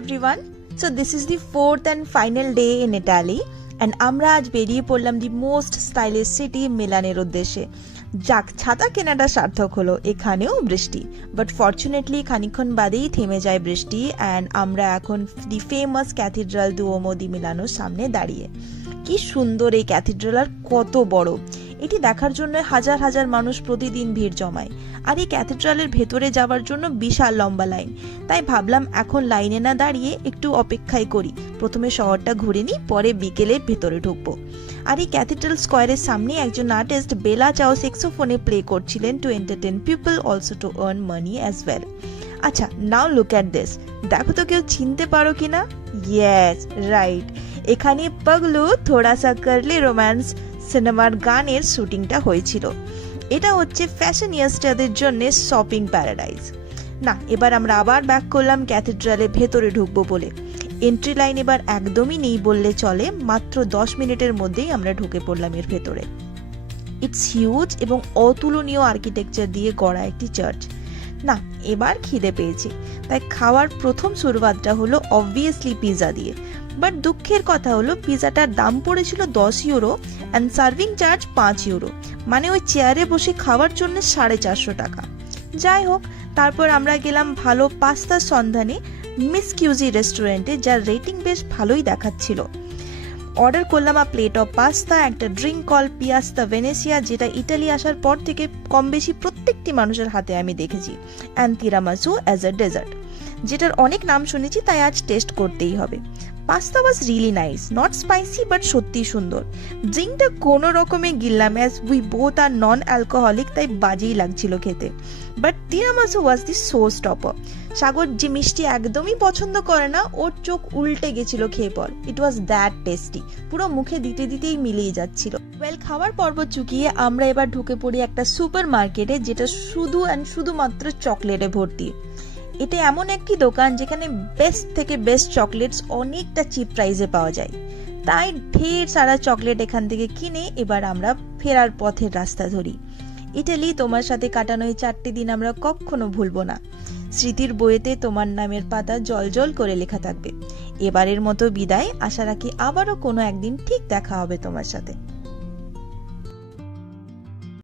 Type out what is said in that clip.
everyone. So this is the fourth and final day in Italy and আমরা আজ বেরিয়ে পড়লাম দি মোস্ট স্টাইলিশ সিটি মিলানের উদ্দেশ্যে। যাক, ছাতা কেনাটা সার্থক হলো, এখানেও বৃষ্টি। বাট ফর্চুনেটলি খানিক্ষণ বাদেই থেমে যায় বৃষ্টি অ্যান্ড আমরা এখন দি ফেমাস ক্যাথিড্রাল দুওমো দি মিলানোর সামনে দাঁড়িয়ে। কি সুন্দর এই ক্যাথিড্রাল আর কত বড়। এটি দেখার জন্য হাজার হাজার মানুষ প্রতিদিন ভিড় জমায়। আর এই ক্যাথিড্রালের ভেতরে যাওয়ার জন্য বিশাল লম্বা লাইন। তাই ভাবলাম এখন লাইনে না দাঁড়িয়ে একটু অপেক্ষাই করি। প্রথমে শহরটা ঘুরে নিই, পরে বিকেলে ভেতরে ঢুকবো। আর এই ক্যাথিড্রাল স্কোয়ারের সামনে একজন আর্টিস্ট বেলা চাও সেক্সোফোনে প্লে করছিলেন to entertain people also to earn money as well আচ্ছা নাও লুক অ্যাট দিস দেখো তো কেউ চিনতে পারো কিনা? ইয়েস রাইট এখানে পগলু থোড়া সা করলে রোম্যান্স সিনেমার গানের শুটিংটা হয়েছিল। এটা হচ্ছে ফ্যাশন ফ্যাশনিয়াস্টাদের জন্য শপিং প্যারাডাইজ। না, এবার আমরা আবার ব্যাক করলাম ক্যাথিড্রালে ভেতরে ঢুকবো বলে। এন্ট্রি লাইন এবার একদমই নেই বললে চলে, মাত্র দশ মিনিটের মধ্যেই আমরা ঢুকে পড়লাম এর ভেতরে। ইটস হিউজ এবং অতুলনীয় আর্কিটেকচার দিয়ে গড়া একটি চার্চ না, এবার খিদে পেয়েছি। তাই খাওয়ার প্রথম শুরুয়াতটা হলো অবভিয়াসলি পিৎজা দিয়ে। বাট দুঃখের কথা হলো পিৎজাটার দাম পড়েছিল দশ ইউরো অ্যান্ড সার্ভিং চার্জ পাঁচ ইউরো মানে ওই চেয়ারে বসে খাওয়ার জন্য সাড়ে চারশো টাকা। যাই হোক, তারপর আমরা গেলাম ভালো পাস্তার সন্ধানে মিস কিউজি রেস্টুরেন্টে যার রেটিং বেশ ভালোই দেখাচ্ছিল। অর্ডার করলাম আর প্লেট অফ পাস্তা একটা ড্রিঙ্ক কল পিয়াস্তা ভেনেসিয়া যেটা ইটালি আসার পর থেকে কম বেশি প্রত্যেকটি মানুষের হাতে আমি দেখেছি। And tiramisu as a dessert যেটার অনেক নাম শুনেছি, তাই আজ টেস্ট করতেই হবে। Pasta was really nice not spicy but সত্যি সুন্দর। ড্রিঙ্কটা কোনো রকমে গিললাম as we both are non alcoholic তাই বাজেই লাগছিল খেতে। But tiramisu was the showstopper সাগর যে মিষ্টি একদমই পছন্দ করে না, ওর চোখ উল্টে গেছিল খেয়ে পর। ইট ওয়াজ দ্যাট টেস্টি পুরো মুখে দিতে দিতেই মিলিয়ে যাচ্ছিল। ওয়েল খাওয়ার পর্ব চুকিয়ে আমরা এবার ঢুকে পড়ি একটা সুপার মার্কেটে যেটা শুধু অ্যান্ড শুধুমাত্র চকলেটে ভর্তি। এটা এমন একটি দোকান যেখানে বেস্ট থেকে বেস্ট চকলেটস অনেকটা চিপ প্রাইসে পাওয়া যায়। তাই ঢের সারা চকলেট এখান থেকে কিনে এবার আমরা ফেরার পথের রাস্তা ধরি। ইটালি তোমার সাথে কাটানো এই চারটি দিন আমরা কখনো ভুলবো না। স্মৃতির বইয়েতে তোমার নামের পাতা জল জল করে লেখা থাকবে। এবারের মতো বিদায়, আশা রাখি আবারও কোনো একদিন ঠিক দেখা হবে তোমার সাথে।